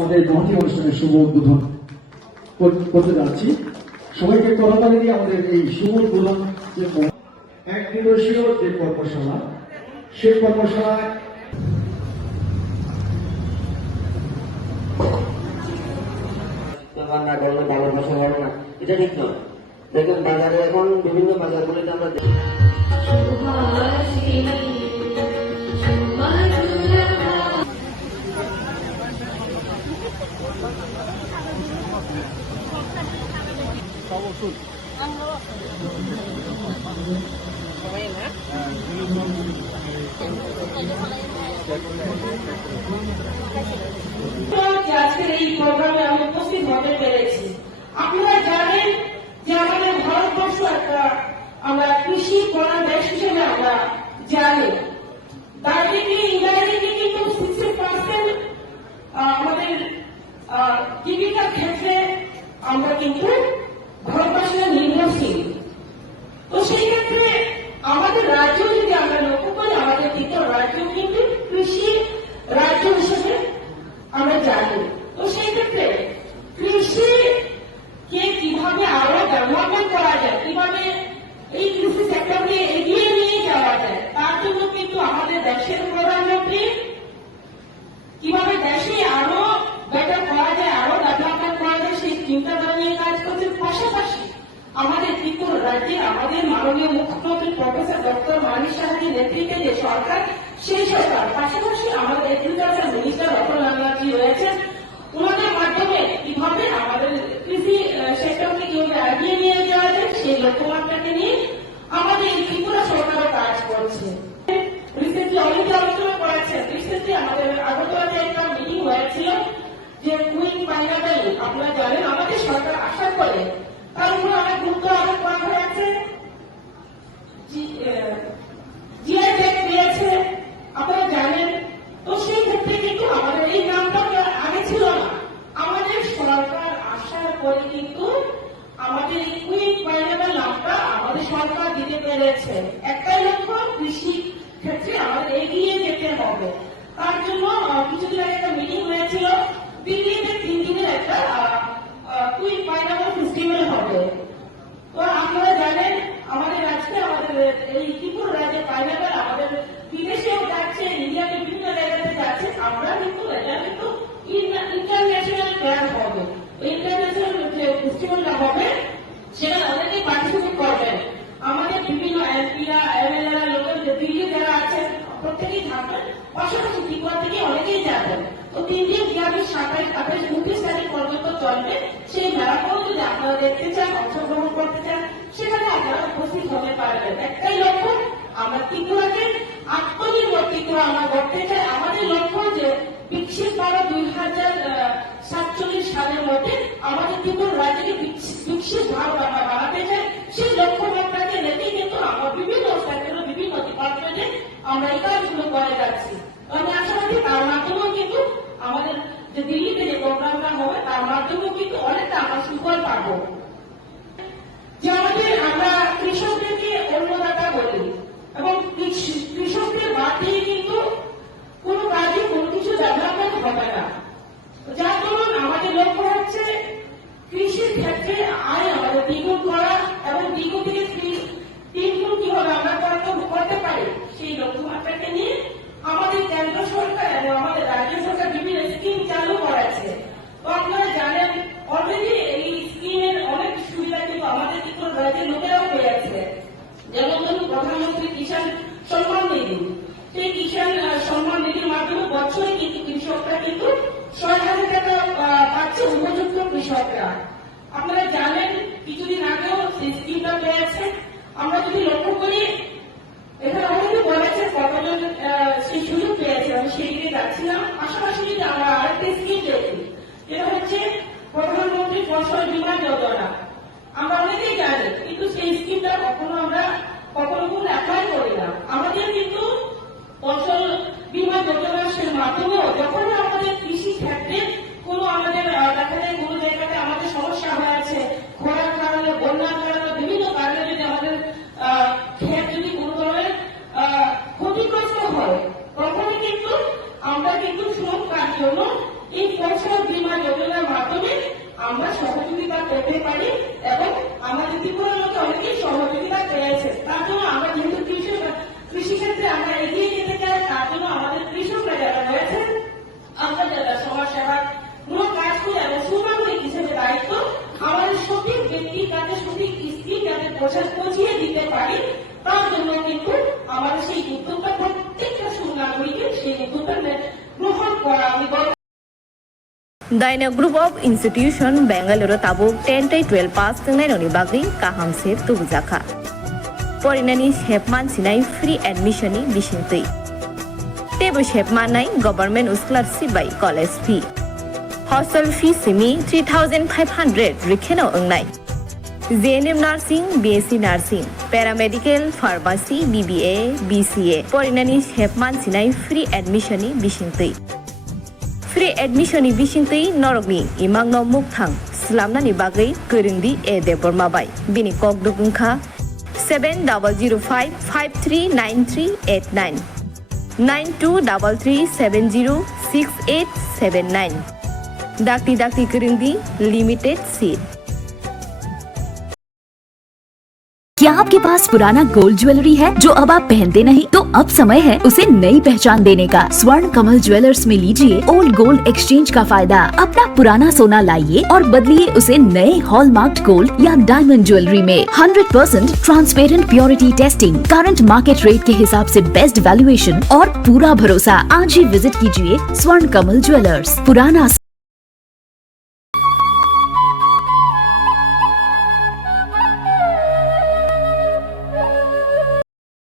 আমাদের মহতি অনুষ্ঠানের শুভ উদ্বোধন করতে যাচ্ছি। সবাইকে করতালি দিয়ে আমাদের এই শুভ উদ্বোধন যে এক দিবসীয় যে কর্মশালা, সেই কর্মশালায় না করলে বাংলা ভাষা হবে না, এটা ঠিক নয়। দেখুন বাজারে এখন বিভিন্ন বাজারগুলিতে আমরা আজকের এই প্রোগ্রামে আমি উপস্থিত হতে পেরেছি। আপনারা জানেন যে আমাদের ভারতবর্ষ একটা আমরা কৃষি প্রধান দেশ হিসেবে আমরা জানি। ডাইরেক্টলি ইনডাইরেক্টলি কিন্তু 60% আমাদের জীবিকার ক্ষেত্রে আমরা কিন্তু ভারতবাসীরা নির্ভরশীল। তো সেই ক্ষেত্রে আমাদের রাজ্য যদি আমরা লক্ষ্য করি, আমাদের দ্বিতীয় রাজ্য কিন্তু কৃষি রাজ্য হিসেবে আমরা জানি। তো সেই ক্ষেত্রে কৃষিকে কিভাবে আরো ডেভেলপমেন্ট করা যায়, কিভাবে এই কৃষি সেক্টরকে এগিয়ে নিয়ে যাওয়া যায়, তার জন্য কিন্তু আমাদের দেশের প্রধানমন্ত্রী কিভাবে দেশে আরো বেটার করা যায়, আরো ডেভেলপমেন্ট করা যায়, সেই চিন্তাধারা নিয়ে কাজ করছেন। পাশাপাশি আমাদের ত্রিপুরা রাজ্যে আমাদের মাননীয় মুখ্যমন্ত্রী প্রফেসর ডক্টর মানিক সাহাজির নেতৃত্বে যে সরকার, সেই সরকার পাশাপাশি আমাদের এগ্রিকালচার মিনিস্টার রতন লালজি রয়েছেন, ওনাদের মাধ্যমে কিভাবে আমাদের কৃষি সেক্টরকে কিভাবে এগিয়ে নিয়ে যাওয়া যায়, সেই লক্ষ্যমাত্রাকে নিয়ে আমাদের এই ত্রিপুরা সরকারও কাজ করছে। রিসেন্টলি অনেকে আলোচনা করেছেন, রিসেন্টলি আমাদের আগরতলাতে একটা মিটিং হয়েছিল যে কুইন পাইনাপেল, আপনারা জানেন আমাদের সরকার আশা করে তার উপরে অনেক গুরুত্ব আরোপ করা হয়েছে, জিআই ট্যাগ পেয়েছে, আপনারা জানেন। তো সেই ক্ষেত্রে কিন্তু আমাদের এই নামটা আগে ছিল না, আমাদের সরকার আশা করে কিন্তু আমাদের এই কুইন পাইনাপেল নামটা আমাদের সরকার দিতে পেরেছে। একটাই লক্ষ্য, কৃষি ক্ষেত্রে আমাদের এগিয়ে যেতে হবে। তার জন্য কিছুদিন আগে একটা মিটিং হয়েছিল দিল্লিতে, 3 দিনের একটা কুইন পাইনাপেল ফেস্টিভ্যাল হবে। তো আপনারা জানেন আমাদের আজকে আমাদের এই ত্রিপুরা রাজ্যে পাইনাপেল আমাদের বিদেশেও যাচ্ছে, ইন্ডিয়াতে বিভিন্ন জায়গাতে যাচ্ছে। আমরা কিন্তু এটা কিন্তু ইন্টারন্যাশনাল প্ল্যান হবে, ইন্টারন্যাশনাল যে ফেস্টিভ্যালটা হবে সেখানে অনেকেই পার্টিসিপেট করবেন। আমাদের বিভিন্ন এমপিরা, এমএলএরা, লোকাল দিল্লি যারা আছেন প্রত্যেকেই থাকবেন, পাশাপাশি ত্রিপুরা থেকে অনেকেই যাবেন। তো 3 দিন 27, 28, 29 তারিখ পর্যন্ত চলবে সেই মেলাগুলো। যদি আপনারা দেখতে চান, অংশগ্রহণ করতে চান, সেখানে আপনারা উপস্থিত হতে পারবেন। একটাই লক্ষ্য, আমরা ত্রিপুরাকে আত্মনির্ভর ত্রিপুরা আমরা করতে চাই। আমাদের লক্ষ্য যে বিকশিত ভারত 2047 সালের মধ্যে আমাদের ত্রিপুরা রাজ্যকে বিকশিত ভারত আমরা বানাতে চাই। সেই লক্ষ্যমাত্রাকে রেখে কিন্তু আমরা বিভিন্ন সেক্টরে, বিভিন্ন ডিপার্টমেন্টে আমরা এই কাজগুলো করে যাচ্ছি। আমি আশাবাদী তার মাধ্যমেও কিন্তু আমাদের যে দিল্লিতে যে প্রোগ্রামটা হবে তার মাধ্যমেও কিন্তু অনেকটা আমরা সুফল পাবো। যে আমাদের আমরা কৃষকদেরকে অন্নদাতা বলি এবং কৃষকদের বাদ দিয়ে কিন্তু কোনো কাজে কোনো কিছু ডেভেলপমেন্ট হবে না। যার দরুন আমাদের লক্ষ্য হচ্ছে কৃষির ক্ষেত্রে আয় আমাদের দ্বিগুণ করা এবং দ্বিগুণ থেকে 3 গুণ কিভাবে আমরা করতে পারি, সেই লক্ষ্যমাত্রাকে নিয়ে আমাদের কেন্দ্র সরকার এবং আমাদের রাজ্য সরকার বিভিন্ন স্কিম চালু করেছে। তো আপনারা জানেন অলরেডি এই স্কিমের অনেক সুবিধা কিন্তু আমাদের ত্রিপুরা রাজ্যের লোকেরাও পেয়েছে। যেমন ধরুন প্রধানমন্ত্রী কিষাণ সম্মান নিধি, সেই কিষাণ সম্মান নিধির মাধ্যমে বছরে কিন্তু কৃষকরা কিন্তু 6,000 টাকা পাচ্ছে উপযুক্ত কৃষকরা। আপনারা জানেন কিছুদিন আগেও সেই স্কিমটা পেয়েছে। আমরা যদি লক্ষ্য করি, এখানে অনেকে বলেছে কতজন সেই সুযোগ পেয়েছে, আমি সেই দিকে যাচ্ছিলাম। পাশাপাশি যদি আমরা আরেকটি স্কিম দেখি, যেটা হচ্ছে প্রধানমন্ত্রী ফসল বীমা যোজনা। আমরা অনেকেই জানি, কিন্তু সেই স্কিমটা কখনো কিন্তু অ্যাপ্লাই করি না। আমাদের কিন্তু ফসল বীমা যোজনার মাধ্যমেও যখন আমাদের কৃষি ক্ষেত্রে কোনো আমাদের দেখা যায় কোনো জায়গাতে আমাদের সমস্যা হয়েছে, খরার কারণে, বন্যার কারণে, বিভিন্ন কারণে যদি আমাদের ক্ষেত যদি কোনো ধরনের ক্ষতিগ্রস্ত হয়, তখনই কিন্তু আমরা কিন্তু সুরক্ষার জন্য এই ফসল Daina Group of Institution Bangalore tabuk 10-12 pass tengnai bagi kaham se tubujaka. Porinani hepman sinai free admission ni bisintui. Tebu hepman nai government scholarship by college fee. Hostel fee simi 3,500 rikheno engnai. JNM Nursing, BSc Nursing, Paramedical, Pharmacy, BBA, BCA. Porinani hepman sinai free admission ni bisintui. Free admission ni bisintui norogni imang no mukhang slamna ni bagai kerindi e debormabai. Bini kok dukungkha 7005539389 9233706879 Dakti kerindi limited seat. क्या आपके पास पुराना gold jewellery है जो अब आप पहनते नहीं? तो अब समय है उसे नई पहचान देने का। स्वर्ण कमल ज्वेलर्स में लीजिए ओल्ड गोल्ड एक्सचेंज का फायदा। अपना पुराना सोना लाइए और बदलिए उसे नए हॉलमार्क्ड गोल्ड या डायमंड ज्वेलरी में। 100% transparent purity testing, current market rate के हिसाब से बेस्ट वैल्यूएशन और पूरा भरोसा। आज ही विजिट कीजिए स्वर्ण कमल ज्वेलर्स, पुराना